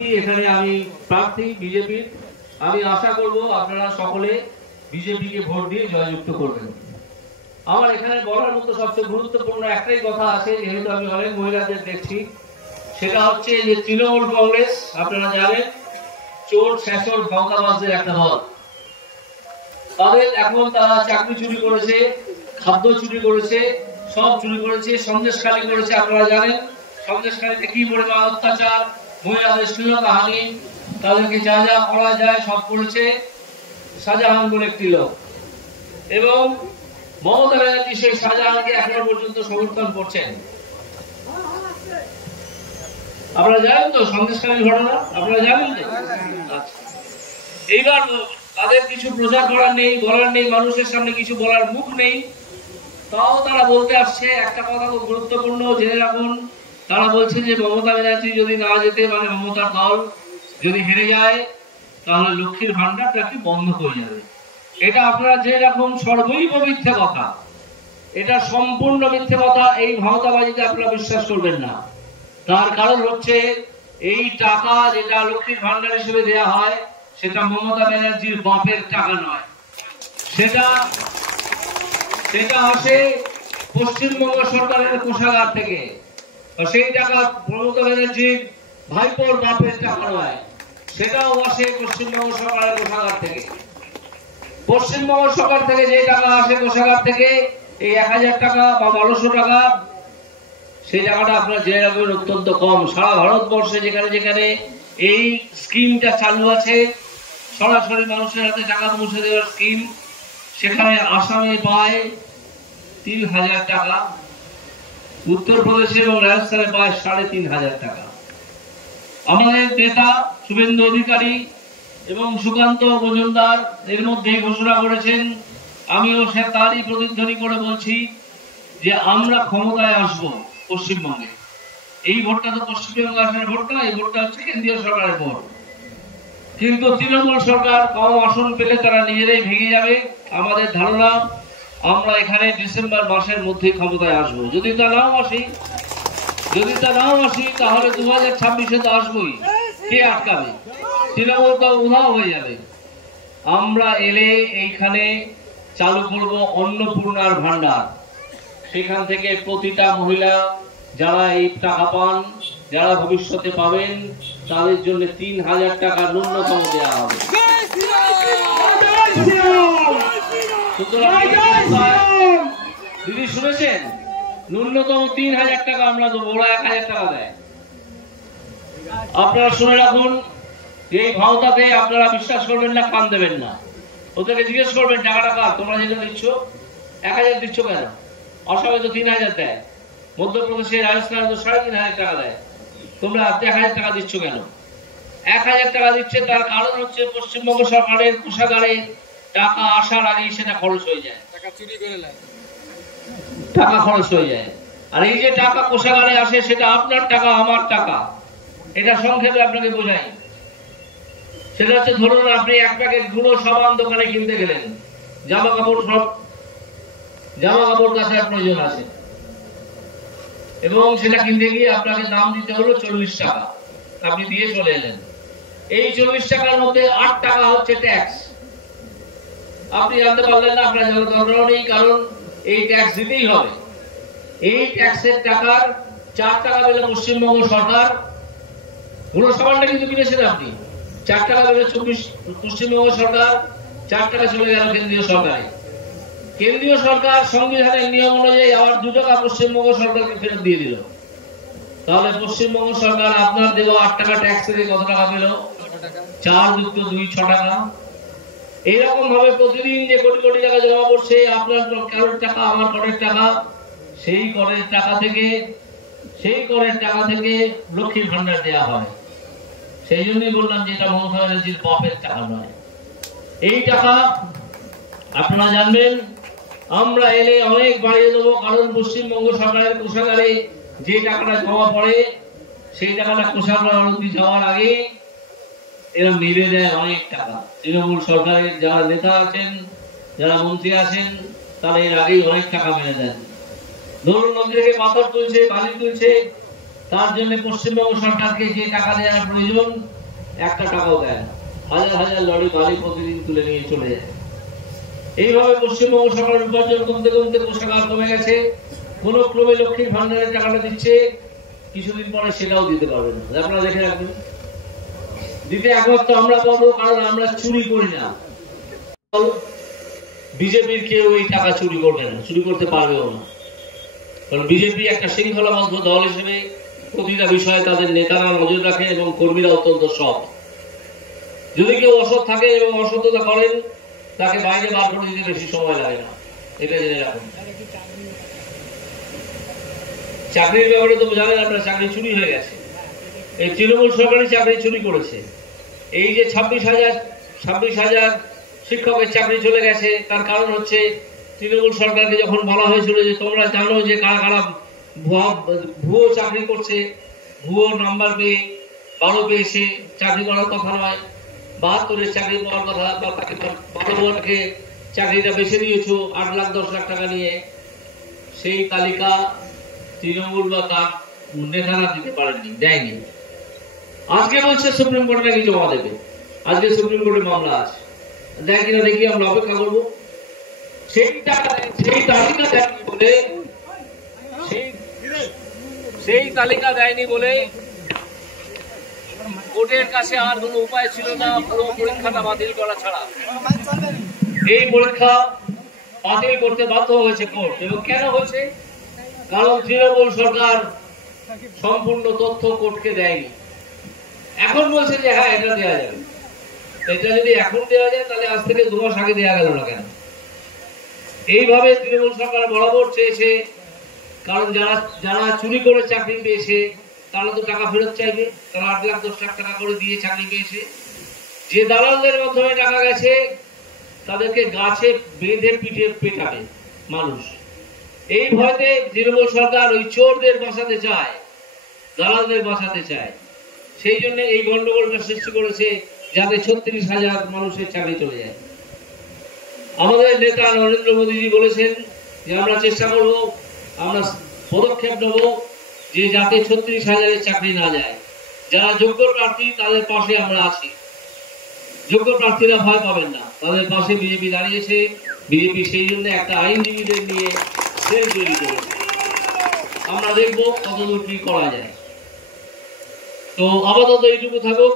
এখানে আমি প্রার্থী বিজেপির। আমি আশা করব আপনারা সকলে বিজেপিকে ভোট দিয়ে জয়যুক্ত করবেন। আমার এখানে বলার মতো সবচেয়ে গুরুত্বপূর্ণ একটাই কথা আছে, যেহেতু আমি অনেক মহিলাদের দেখছি, সেটা হচ্ছে যে তৃণমূল কংগ্রেস আপনারা জানেন চোর শেষর ভাওতাবাজদের একটা দল। তাদের এখন তারা চাকরি চুরি করেছে, খাদ্য চুরি করেছে, সব চুরি করেছে, সন্দেশখালী করেছে। আপনারা জানেন সন্দেশখালীতে কি পরিমাণ অত্যাচার, মহিলাদের শ্লীলতাহানি, তাদেরকে যা যা করা যায় সব করেছে শাহজাহান বলে একটি লোক। এবং মমতা ব্যানার্জি সেই শাহজাহানকে এখনো পর্যন্ত সমর্থন করছেন। আপনারা জানেন তো সন্দেশখালীর ঘটনা, আপনারা জানেন তো। এইবার তাদের কিছু প্রচার করার নেই, বলার নেই, মানুষের সামনে কিছু বলার মুখ নেই, তাও তারা বলতে আসছে একটা কথা খুব গুরুত্বপূর্ণ জেনে রাখুন। তারা বলছে যে মমতা ব্যানার্জি যদি না যেতে, মানে মমতার দল যদি হেরে যায়, তাহলে লক্ষ্মীর ভান্ডারটা কি বন্ধ হয়ে যাবে। এটা আপনারা জেনে রাখুন সর্বৈব মিথ্যে কথা, এটা সম্পূর্ণ মিথ্যে কথা। এই ভাওতাবাজিতে আপনারা বিশ্বাস করবেন না। তার কারণ হচ্ছে এই টাকা যেটা লক্ষ্মীর ভান্ডার হিসেবে দেওয়া হয়, সেটা মমতা ব্যানার্জির বাপের টাকা নয়, সেটা আসে পশ্চিমবঙ্গ সরকারের কোষাগার থেকে। সেই টাকা মমতা ব্যানার্জির ভাইপোর বাপের টাকা নয়, সেটাও আসে পশ্চিমবঙ্গ সরকারের কোষাগার থেকে। পশ্চিমবঙ্গ সরকার থেকে যে টাকা আসে কোষাগার থেকে, এই 1000 টাকা বা 1200 টাকা, সেই টাকাটা আপনারা জেনে রাখবেন অত্যন্ত কম। সারা ভারতবর্ষে যেখানে যেখানে এই স্কিমটা চালু আছে, সরাসরি মানুষের হাতে টাকা পৌঁছে দেওয়ার স্কিম, সেখানে আসামে পায় 3000 টাকা, উত্তরপ্রদেশে এবং রাজস্থানে পায় 3500 টাকা। আমাদের নেতা শুভেন্দু অধিকারী এবং সুকান্ত মজুমদার এর মধ্যে ঘোষণা করেছেন, আমিও সে তারই প্রতিধ্বনি করে বলছি যে আমরা ক্ষমতায় আসব পশ্চিমবঙ্গে। এই ভোটটা তো পশ্চিমবঙ্গে আসার ভোট না, এই ভোটটা হচ্ছে কেন্দ্রীয় সরকারের ভোট। কিন্তু তৃণমূল সরকার কম আসন পেলে তারা নিজেরাই ভেঙে যাবে। আমাদের ধারণা আমরা এখানে ডিসেম্বর মাসের মধ্যে ক্ষমতায় আসবো। যদি তা নাও আসি তাহলে 2026-এ তো আসবোই। কে আটকাবে? তৃণমূল তো উধাও হয়ে যাবে। আমরা এলে এইখানে চালু করব অন্নপূর্ণার ভান্ডার। সেখান থেকে প্রতিটা মহিলা যারা এই টাকা পান, যারা ভবিষ্যতে পাবেন, তাদের জন্য 3000 টাকা ন্যূনতম দেওয়া হবে। দিদি শুনেছেন? ন্যূনতম 3000 টাকা আমরা দেবো, ওরা 1000 টাকা দেয়। আপনারা শুনে রাখুন, এই ভাওতাতে আপনারা বিশ্বাস করবেন না, কান দেবেন না। ওদেরকে জিজ্ঞেস করবেন টাকাটা কার, তোমরা যেটা দিচ্ছ 1000 দিচ্ছ কেন? অসমে তো 3000 দেয়, মধ্যপ্রদেশে রাজস্থানে তো 3500 টাকা দেয়, তোমরা 1000 টাকা দিচ্ছ কেন? 1000 টাকা দিচ্ছে, তার কারণ হচ্ছে পশ্চিমবঙ্গ সরকারের কোষাগারে টাকা আসার আগেই সেটা খরচ হয়ে যায়, টাকা চুরি করে নেয়, টাকা খরচ হয়ে যায়। আর এই যে টাকা কোষাগারে আসে, সেটা আপনার টাকা, আমার টাকা। এটা সংক্ষেপে আপনাকে বোঝাই। সেটা হচ্ছে, ধরুন আপনি 1 প্যাকেট গুঁড়ো সাবান দোকানে কিনতে গেলেন, জামা কাপড় কাছে প্রয়োজন আছে, এবং সেটা কিনতে গিয়ে আপনাকে দাম দিতে হলো 40 টাকা। আপনি দিয়ে চলে এলেন। এই 40 টাকার মধ্যে 8 টাকা হচ্ছে ট্যাক্স। আপনি জানতে পারলেন না, আপনার জানার দরকার নেই, কারণ এই ট্যাক্স দিতেই হবে। এই ট্যাক্সের টাকার 4 টাকা পেলে পশ্চিমবঙ্গ সরকার, গুঁড়ো সাবানটা কিন্তু কিনেছেন আপনি, 4 টাকা পেলে পশ্চিমবঙ্গ সরকার, 4 টাকা চলে গেল কেন্দ্রীয় সরকারে। কেন্দ্রীয় সরকার সংবিধানের নিয়ম অনুযায়ী আবার 2 টাকা পশ্চিমবঙ্গ সরকারকে ফেরত দিয়ে দিল। তাহলে পশ্চিমবঙ্গ সরকার আপনার দেওয়া 8 টাকা ট্যাক্স থেকে কত টাকা পেল? 4 যুক্ত 2 6 টাকা। এইরকম ভাবে প্রতিদিন যে কোটি কোটি টাকা জমা পড়ছে, আপনার কারোর টাকা, আমার করের টাকা, সেই করের টাকা থেকে লক্ষ্মীর ভান্ডার দেওয়া হয়। সেই জন্যই বললাম যে এটা মমতা ব্যানার্জির বাপের টাকা নয়। এই টাকা আপনারা জানবেন, আমরা এলে অনেক বাড়িয়ে দেবো, কারণ পশ্চিমবঙ্গ সরকারের কোষাগারে যে টাকাটা জমা পড়ে, সেই টাকাটা কোষাগার যাওয়ার আগে এরা মেরে দেয় অনেক টাকা। তৃণমূল সরকারের যারা নেতা আছেন, যারা মন্ত্রী আছেন, তারা এর আগেই অনেক টাকা মেরে দেন। ধরুন নদী থেকে পাথর তুলছে, বালি তুলছে, তার জন্য পশ্চিমবঙ্গ সরকারকে যে টাকা দেওয়ার প্রয়োজন একটা টাকাও দেয় না, হাজার হাজার লরি বালি প্রতিদিন তুলে নিয়ে চলে যায়। এইভাবে পশ্চিমবঙ্গ সরকারের উপার্জন কমতে কমতে কোষাগার কমে গেছে। কোন ক্রমে লক্ষ্মীর ভান্ডারের টাকাটা দিচ্ছে, কিছুদিন পরে সেটাও দিতে পারবে না। আপনারা দেখে রাখবেন, দিতে একমাত্র আমরা পাবো, কারণ আমরা চুরি করি না। বিজেপির কেউ এই টাকা চুরি করবে না, চুরি করতে পারবেও না, কারণ বিজেপি একটা শৃঙ্খলাবদ্ধ দল হিসেবে প্রতিটা বিষয়ে তাদের নেতারা নজর রাখে এবং কর্মীরা অত্যন্ত সৎ। যদি কেউ অসৎ থাকে এবং অসততা করেন, তাকে বাইরে বার করে দিতে বেশি সময় লাগে না, এটা জেনে রাখুন। চাকরির ব্যাপারে তো জানেন আপনারা, চাকরি চুরি হয়ে গেছে। এই তৃণমূল সরকারি চাকরি চুরি করেছে। এই যে 26,000 শিক্ষকের চাকরি চলে গেছে, তার কারণ হচ্ছে তৃণমূল সরকারকে যখন বলা হয়েছিল যে তোমরা জানো যে কারা কারা ভুয়ো চাকরি করছে, ভুয়ো নাম্বার পেয়ে 12 পেয়েছে, চাকরি করার কথা নয়, 72-এর চাকরি পাওয়ার কথা, বা তাকে 12 চাকরিটা বেছে দিয়েছো 8 লাখ 10 লাখ টাকা নিয়ে, সেই তালিকা তৃণমূল বা তার নেতারা দিতে পারেননি, দেয়নি। আজকে বলছে সুপ্রিম কোর্টে নাকি জমা দেবে, আজকে সুপ্রিম কোর্টে মামলা আছে, দেয় কিনা দেখি, আমরা অপেক্ষা করবো। সেই তালিকা দেয়নি বলে কোর্টের কাছে আর কোনো উপায় ছিল না, পুরো পরীক্ষাটা বাতিল করা ছাড়া। এই পরীক্ষা বাতিল করতে বাধ্য হয়েছে কোর্ট। এবং কেন হয়েছে? কারণ তৃণমূল সরকার সম্পূর্ণ তথ্য কোর্টকে দেয়নি। এখন বলছে যে হ্যাঁ এটা দেওয়া যাবে। এটা যদি এখন দেওয়া যায়, তাহলে আজ থেকে 2 মাস আগে দেওয়া গেল না কেন? এইভাবে তৃণমূল সরকার বরাবর চেয়েছে, কারণ যারা চুরি করে চাকরি পেয়েছে তারা তো টাকা ফেরত চাইবে, তারা 8 লাখ 10 লাখ টাকা করে দিয়ে চাকরি পেয়েছে। যে দালালদের মাধ্যমে টাকা গেছে তাদেরকে গাছে বেঁধে পিঠে পেটাবে মানুষ। এই ভয়তে তৃণমূল সরকার ওই চোরদের বাঁচাতে চায়, দালালদের বাঁচাতে চায়। সেই জন্য এই গন্ডগোলটা সৃষ্টি করেছে, যাতে 36,000 মানুষের চাকরি চলে যায়। আমাদের নেতা নরেন্দ্র মোদীজি বলেছেন যে আমরা চেষ্টা করব, আমরা পদক্ষেপ নেব যে যাতে 36,000-এর চাকরি না যায়। যারা যোগ্য প্রার্থী তাদের পাশে আমরা আছি, যোগ্য প্রার্থীরা ভয় পাবেন না, তাদের পাশে বিজেপি দাঁড়িয়েছে। বিজেপি সেই জন্য একটা আইনজীবীদের নিয়ে সেল তৈরি করেছে। আমরা দেখবো কতদূর কি করা যায়। তো আপাতত এইটুকু থাকুক।